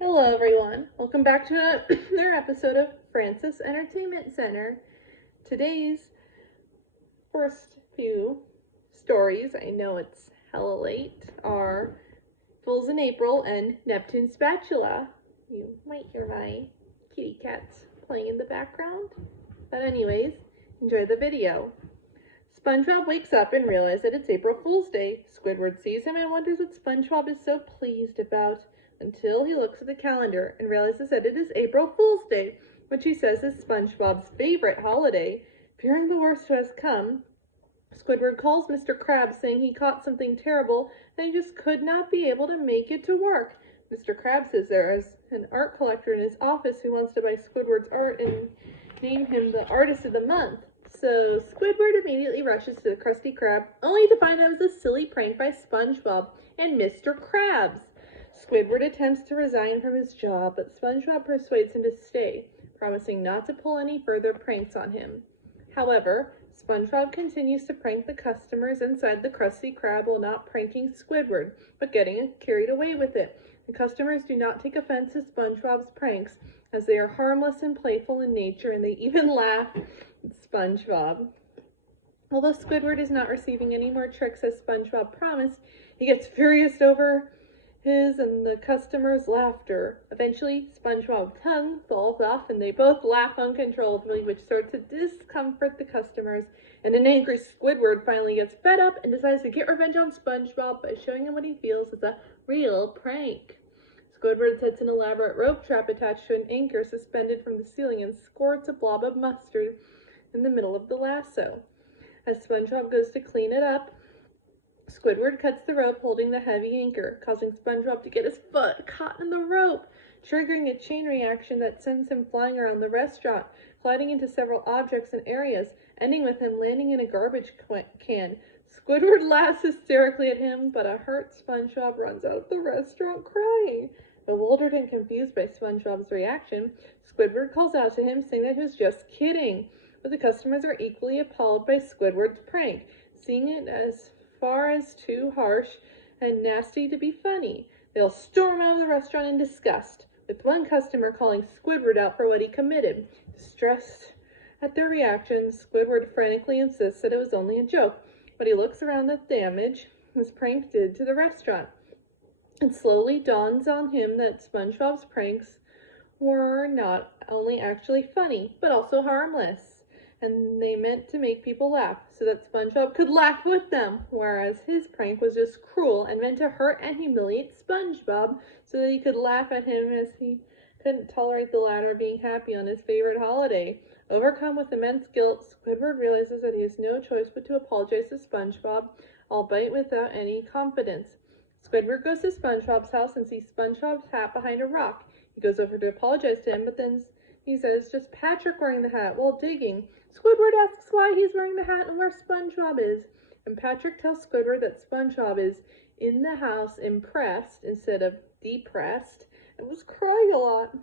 Hello everyone, welcome back to another episode of Francis Entertainment Center. Today's first few stories, I know it's hella late, are Fools in April and Neptune Spatula. You might hear my kitty cats playing in the background, but anyways, enjoy the video. SpongeBob wakes up and realizes that it's April Fool's Day. Squidward sees him and wonders what SpongeBob is so pleased about, until he looks at the calendar and realizes that it is April Fool's Day, which he says is SpongeBob's favorite holiday. Fearing the worst has come, Squidward calls Mr. Krabs saying he caught something terrible and he just could not be able to make it to work. Mr. Krabs says there is an art collector in his office who wants to buy Squidward's art and name him the Artist of the Month. So Squidward immediately rushes to the Krusty Krab, only to find out it was a silly prank by SpongeBob and Mr. Krabs. Squidward attempts to resign from his job, but SpongeBob persuades him to stay, promising not to pull any further pranks on him. However, SpongeBob continues to prank the customers inside the Krusty Krab while not pranking Squidward, but getting carried away with it. The customers do not take offense to SpongeBob's pranks, as they are harmless and playful in nature, and they even laugh at SpongeBob. Although Squidward is not receiving any more tricks as SpongeBob promised, he gets furious over his and the customers' laughter. Eventually, SpongeBob's tongue falls off and they both laugh uncontrollably, which starts to discomfort the customers. And an angry Squidward finally gets fed up and decides to get revenge on SpongeBob by showing him what he feels is a real prank. Squidward sets an elaborate rope trap attached to an anchor suspended from the ceiling and squirts a blob of mustard in the middle of the lasso. As SpongeBob goes to clean it up, Squidward cuts the rope holding the heavy anchor, causing SpongeBob to get his foot caught in the rope, triggering a chain reaction that sends him flying around the restaurant, colliding into several objects and areas, ending with him landing in a garbage can. Squidward laughs hysterically at him, but a hurt SpongeBob runs out of the restaurant crying. Bewildered and confused by SpongeBob's reaction, Squidward calls out to him, saying that he was just kidding, but the customers are equally appalled by Squidward's prank, seeing it as far as too harsh and nasty to be funny. They'll storm out of the restaurant in disgust, with one customer calling Squidward out for what he committed. Distressed at their reaction, Squidward frantically insists that it was only a joke, but he looks around at the damage his prank did to the restaurant. It slowly dawns on him that SpongeBob's pranks were not only actually funny, but also harmless, and they meant to make people laugh so that SpongeBob could laugh with them, whereas his prank was just cruel and meant to hurt and humiliate SpongeBob so that he could laugh at him, as he couldn't tolerate the latter being happy on his favorite holiday. Overcome with immense guilt, Squidward realizes that he has no choice but to apologize to SpongeBob, albeit without any confidence. Squidward goes to SpongeBob's house and sees SpongeBob's hat behind a rock. He goes over to apologize to him, but then he says just Patrick wearing the hat while digging. Squidward asks why he's wearing the hat and where SpongeBob is, and Patrick tells Squidward that SpongeBob is in the house impressed instead of depressed and was crying a lot.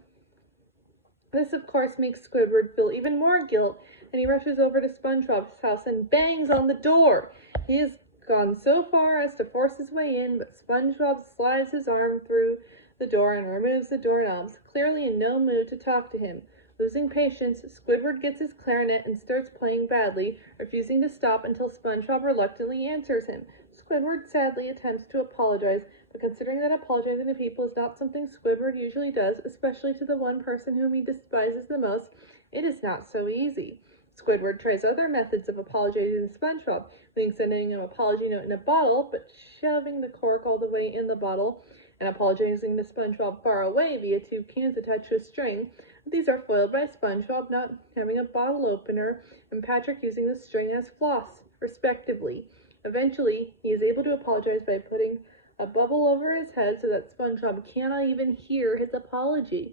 This, of course, makes Squidward feel even more guilt, and he rushes over to SpongeBob's house and bangs on the door. He has gone so far as to force his way in, but SpongeBob slides his arm through the door and removes the doorknobs, clearly in no mood to talk to him. Losing patience, Squidward gets his clarinet and starts playing badly, refusing to stop until SpongeBob reluctantly answers him. Squidward sadly attempts to apologize, but considering that apologizing to people is not something Squidward usually does, especially to the one person whom he despises the most, it is not so easy. Squidward tries other methods of apologizing to SpongeBob, including sending him an apology note in a bottle, but shoving the cork all the way in the bottle, and apologizing to SpongeBob far away via 2 cans attached to a string. These are foiled by SpongeBob not having a bottle opener and Patrick using the string as floss, respectively. Eventually, he is able to apologize by putting a bubble over his head so that SpongeBob cannot even hear his apology.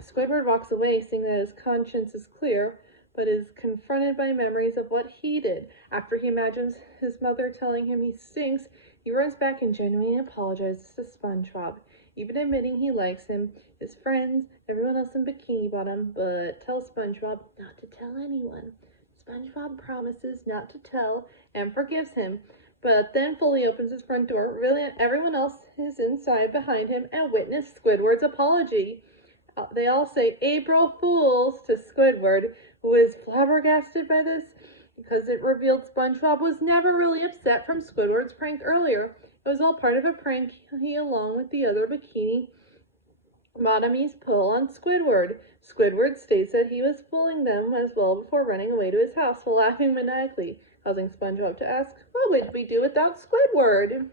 Squidward walks away, seeing that his conscience is clear, but is confronted by memories of what he did. After he imagines his mother telling him he stinks, he runs back and genuinely apologizes to SpongeBob, even admitting he likes him, his friends, everyone else in Bikini Bottom, but tells SpongeBob not to tell anyone. SpongeBob promises not to tell and forgives him, but then fully opens his front door, revealing everyone else is inside behind him and witness Squidward's apology. They all say April Fools to Squidward, who is flabbergasted by this because it revealed SpongeBob was never really upset from Squidward's prank earlier. It was all part of a prank he, along with the other bikini bottomies, pull on Squidward. Squidward states that he was fooling them as well before running away to his house while laughing maniacally, causing SpongeBob to ask, what would we do without Squidward?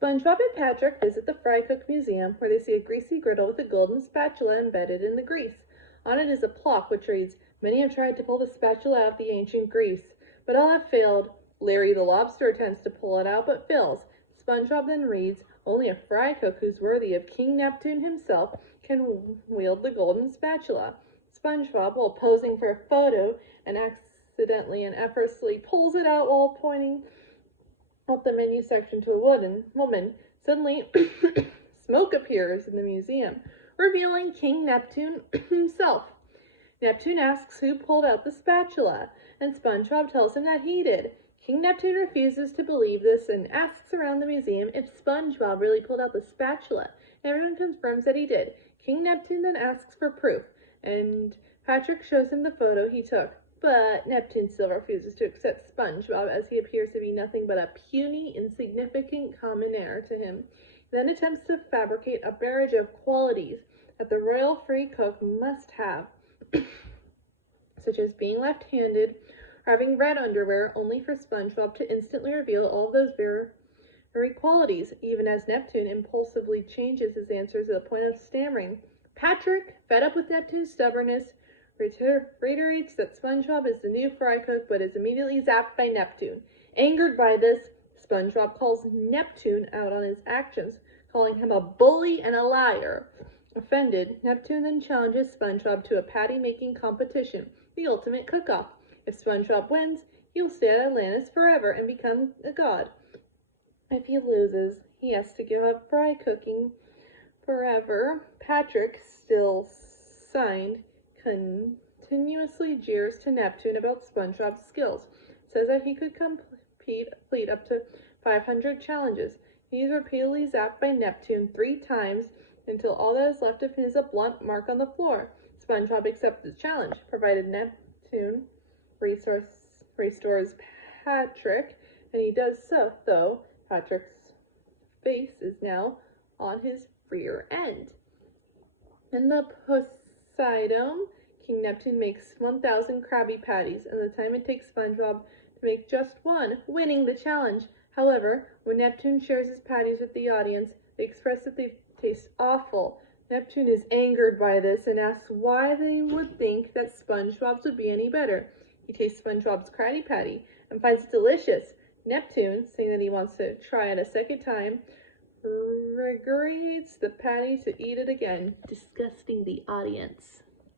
SpongeBob and Patrick visit the Fry Cook Museum, where they see a greasy griddle with a golden spatula embedded in the grease. On it is a plaque which reads, many have tried to pull the spatula out of the ancient grease, but all have failed. Larry the lobster attempts to pull it out, but fails. SpongeBob then reads, only a fry cook who's worthy of King Neptune himself can wield the golden spatula. SpongeBob, while posing for a photo, and accidentally and effortlessly pulls it out while pointing up the menu section to a woman. Suddenly, smoke appears in the museum, revealing King Neptune himself. Neptune asks who pulled out the spatula, and SpongeBob tells him that he did. King Neptune refuses to believe this and asks around the museum if SpongeBob really pulled out the spatula. Everyone confirms that he did. King Neptune then asks for proof, and Patrick shows him the photo he took. But Neptune still refuses to accept SpongeBob, as he appears to be nothing but a puny, insignificant common heir to him. He then attempts to fabricate a barrage of qualities that the royal free cook must have, such as being left-handed, or having red underwear, only for SpongeBob to instantly reveal all of those very qualities, even as Neptune impulsively changes his answers to the point of stammering. Patrick, fed up with Neptune's stubbornness, reiterates that SpongeBob is the new fry cook, but is immediately zapped by Neptune. Angered by this, SpongeBob calls Neptune out on his actions, calling him a bully and a liar. Offended, Neptune then challenges SpongeBob to a patty-making competition, the ultimate cook-off. If SpongeBob wins, he'll stay at Atlantis forever and become a god. If he loses, he has to give up fry cooking forever. Patrick, still signed, continuously jeers to Neptune about SpongeBob's skills, says that he could complete up to 500 challenges. He's repeatedly zapped by Neptune 3 times until all that is left of him is a blunt mark on the floor. SpongeBob accepts the challenge, provided Neptune restores Patrick, and he does so, though Patrick's face is now on his rear end. In the Poseidon, King Neptune makes 1,000 Krabby Patties, and the time it takes SpongeBob to make just one, winning the challenge. However, when Neptune shares his patties with the audience, they express that they taste awful. Neptune is angered by this and asks why they would think that SpongeBob's would be any better. He tastes SpongeBob's Krabby Patty and finds it delicious. Neptune, saying that he wants to try it a second time, regurgitates the patty to eat it again, disgusting the audience.